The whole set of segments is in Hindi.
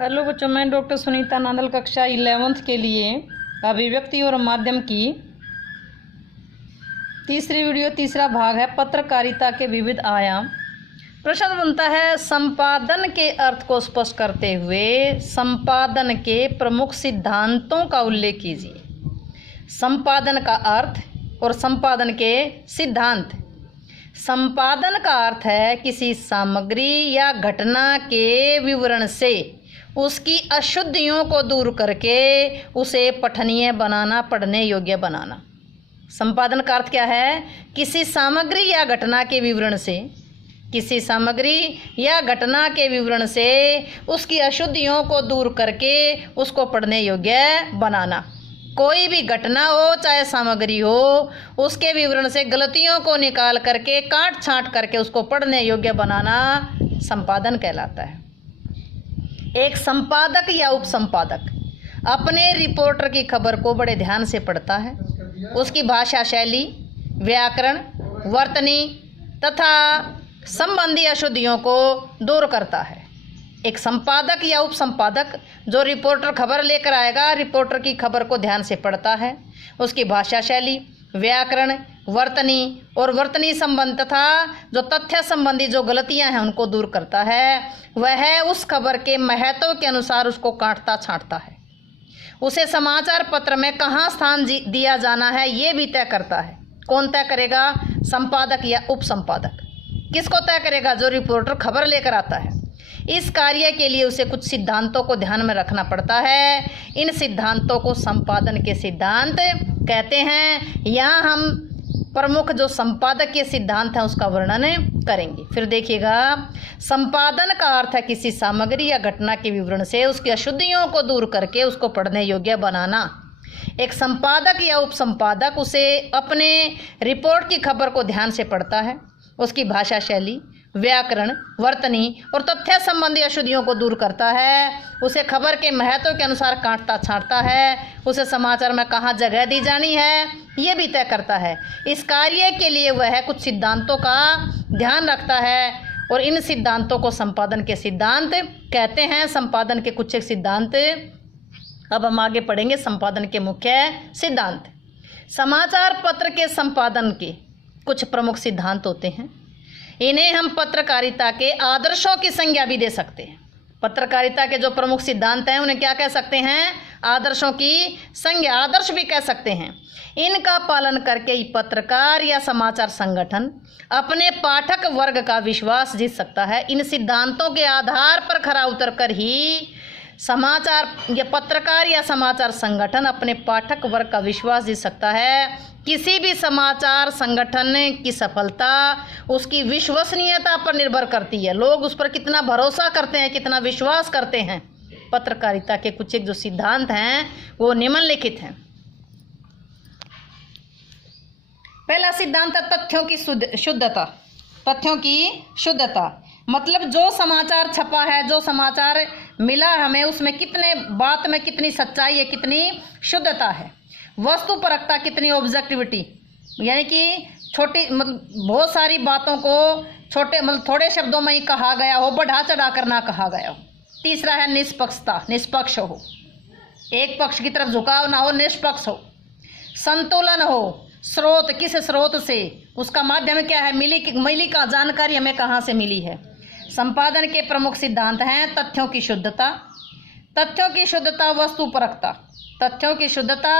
हेलो बच्चों, मैं डॉक्टर सुनीता नांदल कक्षा 11th के लिए अभिव्यक्ति और माध्यम की तीसरी वीडियो तीसरा भाग है पत्रकारिता के विविध आयाम। प्रश्न बनता है, संपादन के अर्थ को स्पष्ट करते हुए संपादन के प्रमुख सिद्धांतों का उल्लेख कीजिए। संपादन का अर्थ और संपादन के सिद्धांत। संपादन का अर्थ है किसी सामग्री या घटना के विवरण से उसकी अशुद्धियों को दूर करके उसे पठनीय बनाना, पढ़ने योग्य बनाना। संपादन का अर्थ क्या है? किसी सामग्री या घटना के विवरण से, किसी सामग्री या घटना के विवरण से उसकी अशुद्धियों को दूर करके उसको पढ़ने योग्य बनाना। कोई भी घटना हो चाहे सामग्री हो, उसके विवरण से गलतियों को निकाल करके काट छांट करके उसको पढ़ने योग्य बनाना संपादन कहलाता है। एक संपादक या उपसंपादक अपने रिपोर्टर की खबर को बड़े ध्यान से पढ़ता है, उसकी भाषा शैली, व्याकरण, वर्तनी तथा संबंधी अशुद्धियों को दूर करता है। एक संपादक या उपसंपादक जो रिपोर्टर खबर लेकर आएगा, रिपोर्टर की खबर को ध्यान से पढ़ता है, उसकी भाषा शैली, व्याकरण, वर्तनी और वर्तनी संबंध तथा जो तथ्य संबंधी जो गलतियां हैं उनको दूर करता है। वह उस खबर के महत्व के अनुसार उसको काटता छांटता है। उसे समाचार पत्र में कहाँ स्थान दिया जाना है ये भी तय करता है। कौन तय करेगा? संपादक या उपसंपादक। किसको तय करेगा? जो रिपोर्टर खबर लेकर आता है। इस कार्य के लिए उसे कुछ सिद्धांतों को ध्यान में रखना पड़ता है। इन सिद्धांतों को संपादन के सिद्धांत कहते हैं। यहाँ हम प्रमुख जो संपादक के सिद्धांत हैं उसका वर्णन करेंगे। फिर देखिएगा, संपादन का अर्थ है किसी सामग्री या घटना के विवरण से उसकी अशुद्धियों को दूर करके उसको पढ़ने योग्य बनाना। एक संपादक या उपसंपादक उसे अपने रिपोर्ट की खबर को ध्यान से पढ़ता है, उसकी भाषा शैली, व्याकरण, वर्तनी और तथ्य संबंधी अशुद्धियों को दूर करता है। उसे खबर के महत्व के अनुसार काटता छांटता है। उसे समाचार में कहाँ जगह दी जानी है ये भी तय करता है। इस कार्य के लिए वह कुछ सिद्धांतों का ध्यान रखता है और इन सिद्धांतों को संपादन के सिद्धांत कहते हैं। संपादन के कुछ एक सिद्धांत अब हम आगे पढ़ेंगे। संपादन के मुख्य सिद्धांत। समाचार पत्र के संपादन के कुछ प्रमुख सिद्धांत होते हैं। इन्हें हम पत्रकारिता के आदर्शों की संज्ञा भी दे सकते हैं। पत्रकारिता के जो प्रमुख सिद्धांत हैं उन्हें क्या कह सकते हैं? आदर्शों की संज्ञा, आदर्श भी कह सकते हैं। इनका पालन करके ही पत्रकार या समाचार संगठन अपने पाठक वर्ग का विश्वास जीत सकता है। इन सिद्धांतों के आधार पर खरा उतर कर ही समाचार या पत्रकार या समाचार संगठन अपने पाठक वर्ग का विश्वास जीत सकता है। किसी भी समाचार संगठन की सफलता उसकी विश्वसनीयता पर निर्भर करती है। लोग उस पर कितना भरोसा करते हैं, कितना विश्वास करते हैं। पत्रकारिता के कुछ एक जो सिद्धांत हैं वो निम्नलिखित हैं। पहला सिद्धांत है तथ्यों की शुद्धता। तथ्यों की शुद्धता मतलब जो समाचार छपा है, जो समाचार मिला हमें, उसमें कितने बात में कितनी सच्चाई है, कितनी शुद्धता है। वस्तुपरकता, कितनी ऑब्जेक्टिविटी, यानी कि छोटी मतलब बहुत सारी बातों को छोटे मतलब थोड़े शब्दों में ही कहा गया हो, बढ़ा चढ़ा कर ना कहा गया हो। तीसरा है निष्पक्षता, निष्पक्ष हो, एक पक्ष की तरफ झुकाव ना हो, निष्पक्ष हो। संतुलन हो, स्रोत, किस स्रोत से, उसका माध्यम क्या है, मिली का जानकारी हमें कहाँ से मिली है। संपादन के प्रमुख सिद्धांत हैं तथ्यों की शुद्धता, तथ्यों की शुद्धता, वस्तुपरकता, तथ्यों की शुद्धता,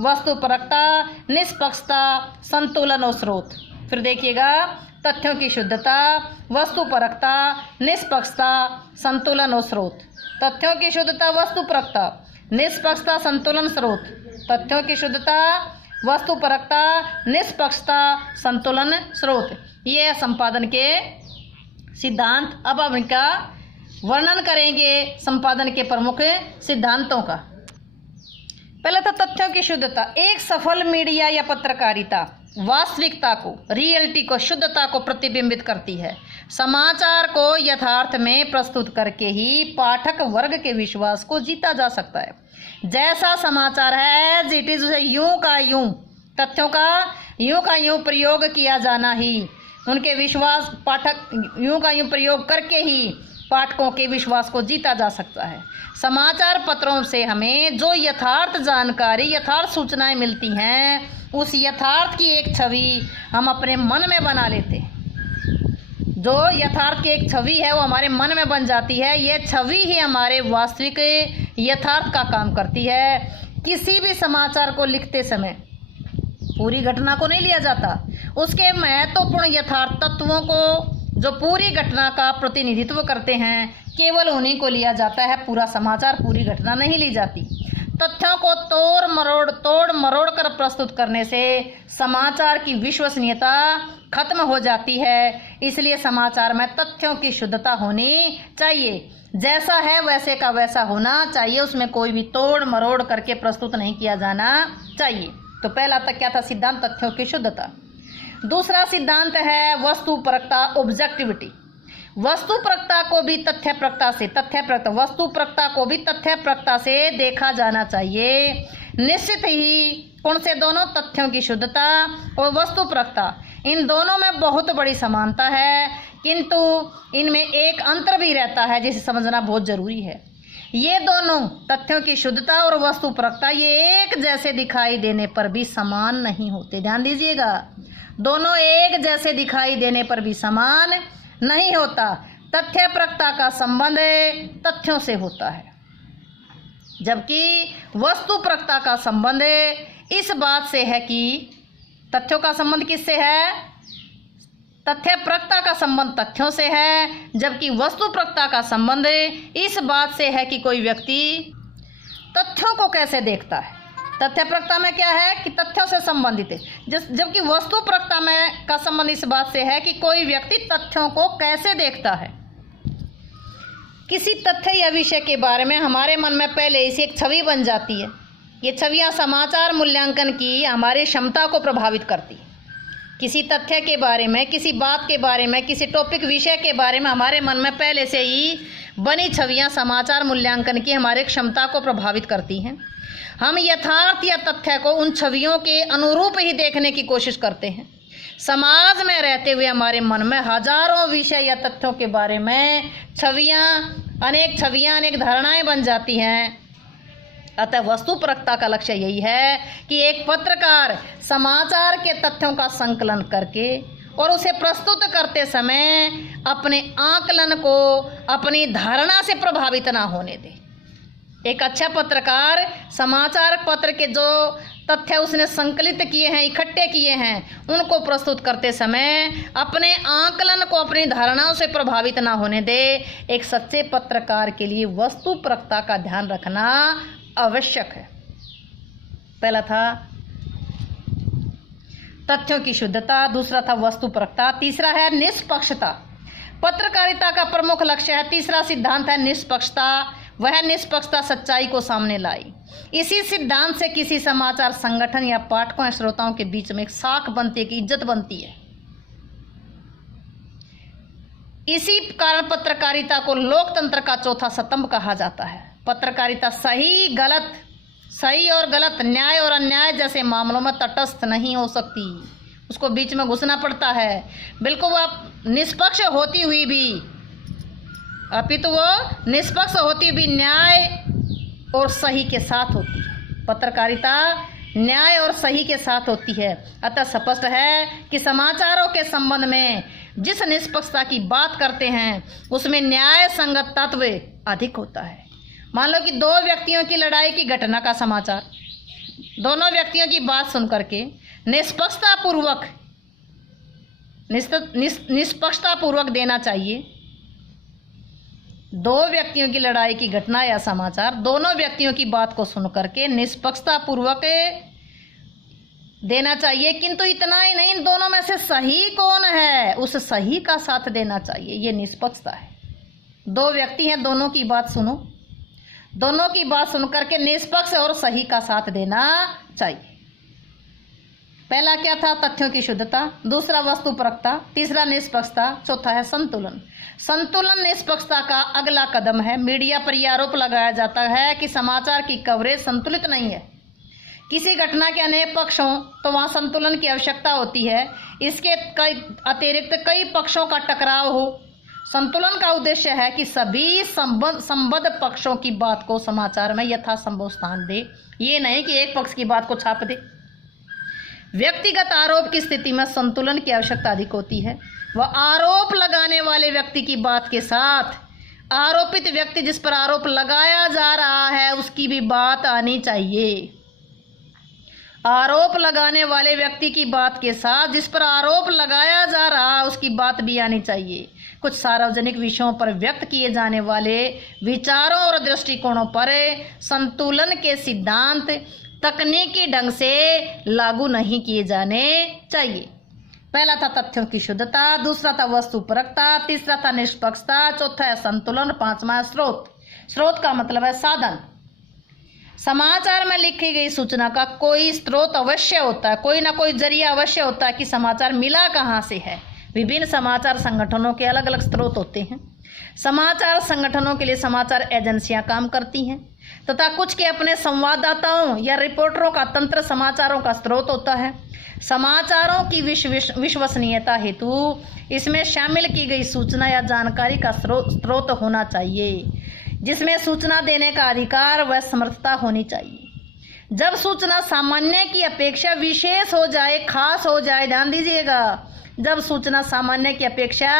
वस्तुपरकता, निष्पक्षता, संतुलन और स्रोत। फिर देखिएगा, तथ्यों की शुद्धता, वस्तुपरकता, निष्पक्षता, संतुलन और स्रोत। तथ्यों की शुद्धता, वस्तुपरकता, निष्पक्षता, संतुलन, स्रोत। तथ्यों की शुद्धता, वस्तुपरकता, निष्पक्षता, संतुलन, स्रोत। ये है संपादन के सिद्धांत। अब हम इनका वर्णन करेंगे, संपादन के प्रमुख सिद्धांतों का। पहले था तथ्यों की शुद्धता। एक सफल मीडिया या पत्रकारिता वास्तविकता को, रियलिटी को, शुद्धता को प्रतिबिंबित करती है। समाचार को यथार्थ में प्रस्तुत करके ही पाठक वर्ग के विश्वास को जीता जा सकता है। जैसा समाचार है एज इट इज उसे यूं का यूं, तथ्यों का यूं प्रयोग किया जाना ही, उनके विश्वास पाठक यूं का यूं प्रयोग करके ही पाठकों के विश्वास को जीता जा सकता है। समाचार पत्रों से हमें जो यथार्थ जानकारी, यथार्थ सूचनाएं मिलती हैं, उस यथार्थ की एक छवि हम अपने मन में बना लेते हैं। जो यथार्थ की एक छवि है वो हमारे मन में बन जाती है। ये छवि ही हमारे वास्तविक यथार्थ का काम करती है। किसी भी समाचार को लिखते समय पूरी घटना को नहीं लिया जाता, उसके महत्वपूर्ण यथार्थ तत्वों को जो पूरी घटना का प्रतिनिधित्व करते हैं, केवल उन्हीं को लिया जाता है। पूरा समाचार, पूरी घटना नहीं ली जाती। तथ्यों को तोड़ मरोड़ कर प्रस्तुत करने से समाचार की विश्वसनीयता खत्म हो जाती है। इसलिए समाचार में तथ्यों की शुद्धता होनी चाहिए। जैसा है वैसे का वैसा होना चाहिए, उसमें कोई भी तोड़ मरोड़ करके प्रस्तुत नहीं किया जाना चाहिए। तो पहला तक क्या था? सिद्धांत तथ्यों की शुद्धता। दूसरा सिद्धांत है वस्तुपरकता, ऑब्जेक्टिविटी। वस्तुपरकता को भी वस्तुपरकता को भी तथ्यपरकता से देखा जाना चाहिए। निश्चित ही कौन से दोनों, तथ्यों की शुद्धता और वस्तुपरकता, इन दोनों में बहुत बड़ी समानता है, किंतु इनमें एक अंतर भी रहता है जिसे समझना बहुत जरूरी है। ये दोनों, तथ्यों की शुद्धता और वस्तुपरकता, ये एक जैसे दिखाई देने पर भी समान नहीं होते। ध्यान दीजिएगा, दोनों एक जैसे दिखाई देने पर भी समान नहीं होता। तथ्यपरकता का संबंध तथ्यों से होता है, जबकि वस्तुपरकता का संबंध इस बात से है कि तथ्यों का संबंध किससे है? तथ्यपरकता का संबंध तथ्यों से है, जबकि वस्तुपरकता का संबंध इस बात से है कि कोई व्यक्ति तथ्यों को कैसे देखता है। तथ्यपरकता में क्या है कि तथ्यों से संबंधित है, जबकि वस्तुपरकता में का संबंध इस बात से है कि कोई व्यक्ति तथ्यों को कैसे देखता है। किसी तथ्य या विषय के बारे में हमारे मन में पहले से एक छवि बन जाती है। ये छवियां समाचार मूल्यांकन की हमारी क्षमता को प्रभावित करती है। किसी तथ्य के बारे में, किसी बात के बारे में, किसी टॉपिक विषय के बारे में हमारे मन में पहले से ही बनी छवियां समाचार मूल्यांकन की हमारी क्षमता को प्रभावित करती हैं। हम यथार्थ या तथ्य को उन छवियों के अनुरूप ही देखने की कोशिश करते हैं। समाज में रहते हुए हमारे मन में हजारों विषय या तथ्यों के बारे में अनेक धारणाएं बन जाती हैं। अतः वस्तुपरकता का लक्ष्य यही है कि एक पत्रकार समाचार के तथ्यों का संकलन करके और उसे प्रस्तुत करते समय अपने आकलन को अपनी धारणा से प्रभावित ना होने दे। एक अच्छा पत्रकार समाचार पत्र के जो तथ्य उसने संकलित किए हैं, इकट्ठे किए हैं, उनको प्रस्तुत करते समय अपने आकलन को अपनी धारणाओं से प्रभावित ना होने दे। एक सच्चे पत्रकार के लिए वस्तुपरकता का ध्यान रखना आवश्यक है। पहला था तथ्यों की शुद्धता, दूसरा था वस्तुपरकता, तीसरा है निष्पक्षता। पत्रकारिता का प्रमुख लक्ष्य है, तीसरा सिद्धांत है निष्पक्षता। वह निष्पक्षता सच्चाई को सामने लाई। इसी सिद्धांत से किसी समाचार संगठन या पाठकों या श्रोताओं के बीच में एक साख बनती है, कि इज्जत बनती है। इसी कारण पत्रकारिता को लोकतंत्र का चौथा स्तंभ कहा जाता है। पत्रकारिता सही और गलत, न्याय और अन्याय जैसे मामलों में तटस्थ नहीं हो सकती, उसको बीच में घुसना पड़ता है। बिल्कुल वह निष्पक्ष होती हुई भी, अपितु वो निष्पक्ष होती भी न्याय और सही के साथ होती है। पत्रकारिता न्याय और सही के साथ होती है। अतः स्पष्ट है कि समाचारों के संबंध में जिस निष्पक्षता की बात करते हैं उसमें न्याय संगत तत्व अधिक होता है। मान लो कि दो व्यक्तियों की लड़ाई की घटना का समाचार दोनों व्यक्तियों की बात सुन करके निष्पक्षता पूर्वक देना चाहिए। दो व्यक्तियों की लड़ाई की घटना या समाचार दोनों व्यक्तियों की बात को सुन करके निष्पक्षता पूर्वक देना चाहिए, किंतु इतना ही नहीं, दोनों में से सही कौन है उस सही का साथ देना चाहिए। ये निष्पक्षता है। दो व्यक्ति हैं, दोनों की बात सुनो, दोनों की बात सुन करके निष्पक्ष और सही का साथ देना चाहिए। पहला क्या था? तथ्यों की शुद्धता, दूसरा वस्तुपरकता, तीसरा निष्पक्षता, चौथा है संतुलन। संतुलन निष्पक्षता का अगला कदम है। मीडिया पर यह आरोप लगाया जाता है कि समाचार की कवरेज संतुलित नहीं है। किसी घटना के अनेक पक्ष हों तो वहाँ संतुलन की आवश्यकता होती है। इसके अतिरिक्त कई पक्षों का टकराव हो, संतुलन का उद्देश्य है कि सभी संबद्ध पक्षों की बात को समाचार में यथासंभव स्थान दे, ये नहीं कि एक पक्ष की बात को छाप दे। व्यक्तिगत आरोप की स्थिति में संतुलन की आवश्यकता अधिक होती है। वह आरोप लगाने वाले व्यक्ति की बात के साथ आरोपित व्यक्ति जिस पर आरोप लगाया जा रहा है उसकी भी बात आनी चाहिए। आरोप लगाने वाले व्यक्ति की बात के साथ जिस पर आरोप लगाया जा रहा है उसकी बात भी आनी चाहिए। कुछ सार्वजनिक विषयों पर व्यक्त किए जाने वाले विचारों और दृष्टिकोणों पर संतुलन के सिद्धांत तकनीकी ढंग से लागू नहीं किए जाने चाहिए। पहला था तथ्यों की शुद्धता, दूसरा था वस्तुपरकता, तीसरा था निष्पक्षता, चौथा है संतुलन, पांचवा है स्रोत। स्रोत का मतलब है साधन। समाचार में लिखी गई सूचना का कोई स्रोत अवश्य होता है, कोई ना कोई जरिया अवश्य होता है कि समाचार मिला कहाँ से है। विभिन्न समाचार संगठनों के अलग अलग स्रोत होते हैं। समाचार संगठनों के लिए समाचार एजेंसियां काम करती हैं तथा कुछ के अपने संवाददाताओं या रिपोर्टरों का तंत्र समाचारों का स्रोत होता है। समाचारों की विश्वसनीयता हेतु इसमें शामिल की गई सूचना या जानकारी का स्रोत होना चाहिए, जिसमें सूचना देने का अधिकार व समर्थता होनी चाहिए। जब सूचना सामान्य की अपेक्षा विशेष हो जाए, खास हो जाए, ध्यान दीजिएगा, जब सूचना सामान्य की अपेक्षा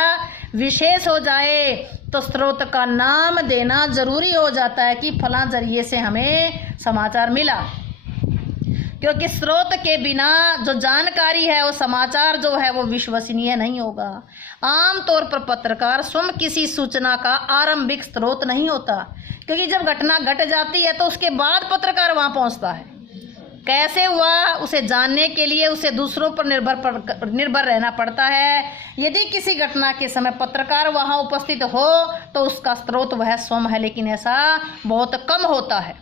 विशेष हो जाए तो स्रोत का नाम देना जरूरी हो जाता है कि फलां जरिए से हमें समाचार मिला, क्योंकि स्रोत के बिना जो जानकारी है वो समाचार जो है वो विश्वसनीय नहीं होगा। आमतौर पर पत्रकार स्वयं किसी सूचना का आरंभिक स्रोत नहीं होता, क्योंकि जब घटना घट जाती है तो उसके बाद पत्रकार वहां पहुंचता है। कैसे हुआ उसे जानने के लिए उसे दूसरों पर निर्भर रहना पड़ता है। यदि किसी घटना के समय पत्रकार वहां उपस्थित हो तो उसका स्रोत वह स्वयं है, लेकिन ऐसा बहुत कम होता है।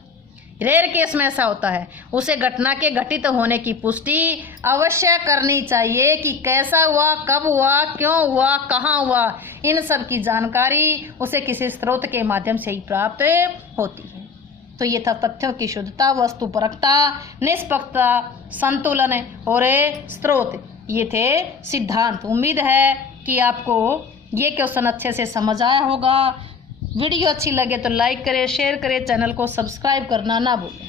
रेयर केस में ऐसा होता है। उसे घटना के घटित होने की पुष्टि अवश्य करनी चाहिए कि कैसा हुआ, कब हुआ, क्यों हुआ, कहाँ हुआ, इन सब की जानकारी उसे किसी स्रोत के माध्यम से ही प्राप्त होती है। तो ये था तथ्यों की शुद्धता, वस्तुपरकता, निष्पक्षता, संतुलन और स्रोत, ये थे सिद्धांत। उम्मीद है कि आपको ये क्वेश्चन अच्छे से समझ आया होगा। वीडियो अच्छी लगे तो लाइक करें, शेयर करें, चैनल को सब्सक्राइब करना ना भूलें।